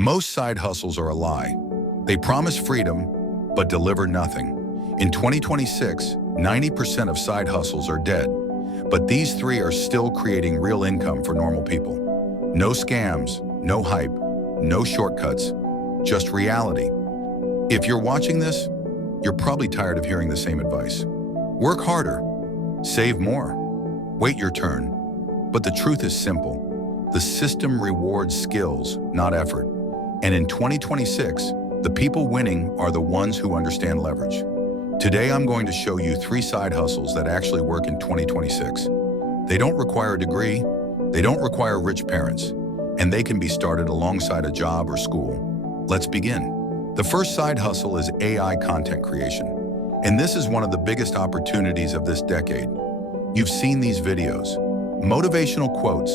Most side hustles are a lie. They promise freedom, but deliver nothing. In 2026, 90% of side hustles are dead, but these three are still creating real income for normal people. No scams, no hype, no shortcuts, just reality. If you're watching this, you're probably tired of hearing the same advice. Work harder, save more, wait your turn. But the truth is simple. The system rewards skills, not effort. And in 2026, the people winning are the ones who understand leverage. Today, I'm going to show you 3 side hustles that actually work in 2026. They don't require a degree, they don't require rich parents, and they can be started alongside a job or school. Let's begin. The first side hustle is AI content creation. And this is one of the biggest opportunities of this decade. You've seen these videos. Motivational quotes,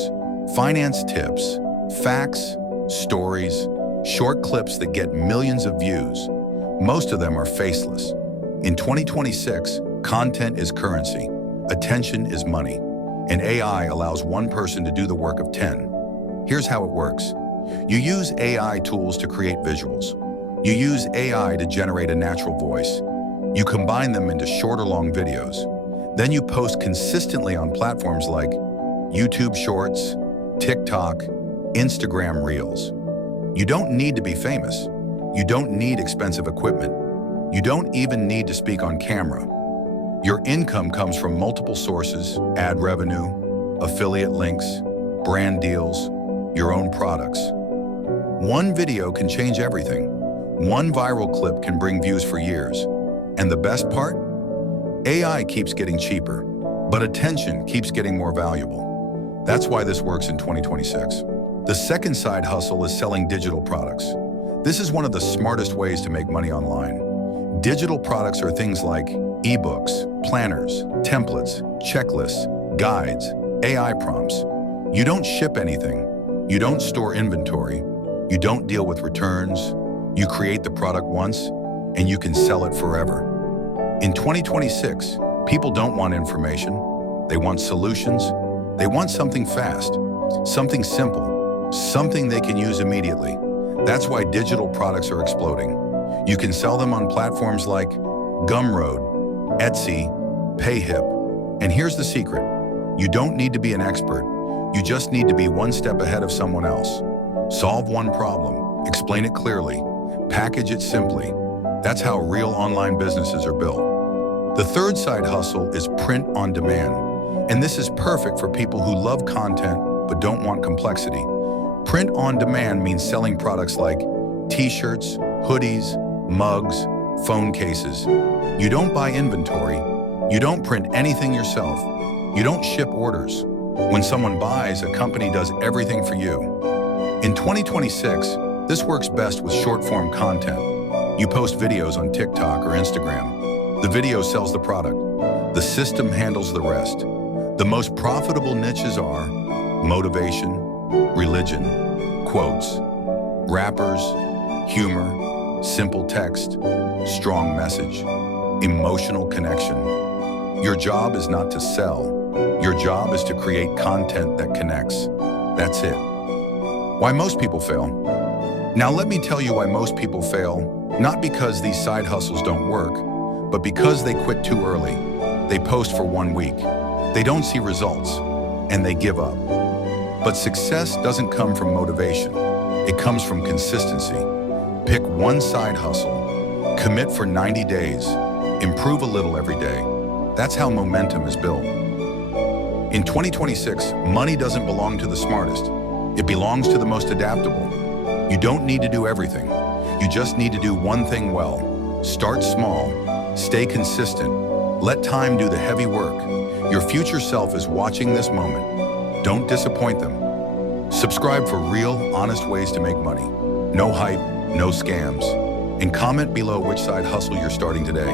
finance tips, facts, stories, short clips that get millions of views. Most of them are faceless. In 2026, content is currency, attention is money, and AI allows one person to do the work of 10. Here's how it works. You use AI tools to create visuals. You use AI to generate a natural voice. You combine them into short or long videos. Then you post consistently on platforms like YouTube Shorts, TikTok, Instagram Reels. You don't need to be famous. You don't need expensive equipment. You don't even need to speak on camera. Your income comes from multiple sources: ad revenue, affiliate links, brand deals, your own products. One video can change everything. One viral clip can bring views for years. And the best part? AI keeps getting cheaper, but attention keeps getting more valuable. That's why this works in 2026. The second side hustle is selling digital products. This is one of the smartest ways to make money online. Digital products are things like ebooks, planners, templates, checklists, guides, AI prompts. You don't ship anything. You don't store inventory. You don't deal with returns. You create the product once, and you can sell it forever. In 2026, people don't want information. They want solutions. They want something fast, something simple, something they can use immediately. That's why digital products are exploding. You can sell them on platforms like Gumroad, Etsy, Payhip. And here's the secret. You don't need to be an expert. You just need to be one step ahead of someone else. Solve one problem, explain it clearly, package it simply. That's how real online businesses are built. The third side hustle is print on demand. And this is perfect for people who love content but don't want complexity. Print on demand means selling products like t-shirts, hoodies, mugs, phone cases. You don't buy inventory. You don't print anything yourself. You don't ship orders. When someone buys, a company does everything for you. In 2026, this works best with short-form content. You post videos on TikTok or Instagram. The video sells the product. The system handles the rest. The most profitable niches are motivation, religion, quotes, rappers, humor, simple text, strong message, emotional connection. Your job is not to sell. Your job is to create content that connects. That's it. Why most people fail? Now let me tell you why most people fail, not because these side hustles don't work, but because they quit too early. They post for 1 week. They don't see results, and they give up. But success doesn't come from motivation. It comes from consistency. Pick one side hustle, commit for 90 days, improve a little every day. That's how momentum is built. In 2026, money doesn't belong to the smartest. It belongs to the most adaptable. You don't need to do everything. You just need to do one thing well. Start small, stay consistent, let time do the heavy work. Your future self is watching this moment. Don't disappoint them. Subscribe for real, honest ways to make money. No hype, no scams. And comment below which side hustle you're starting today.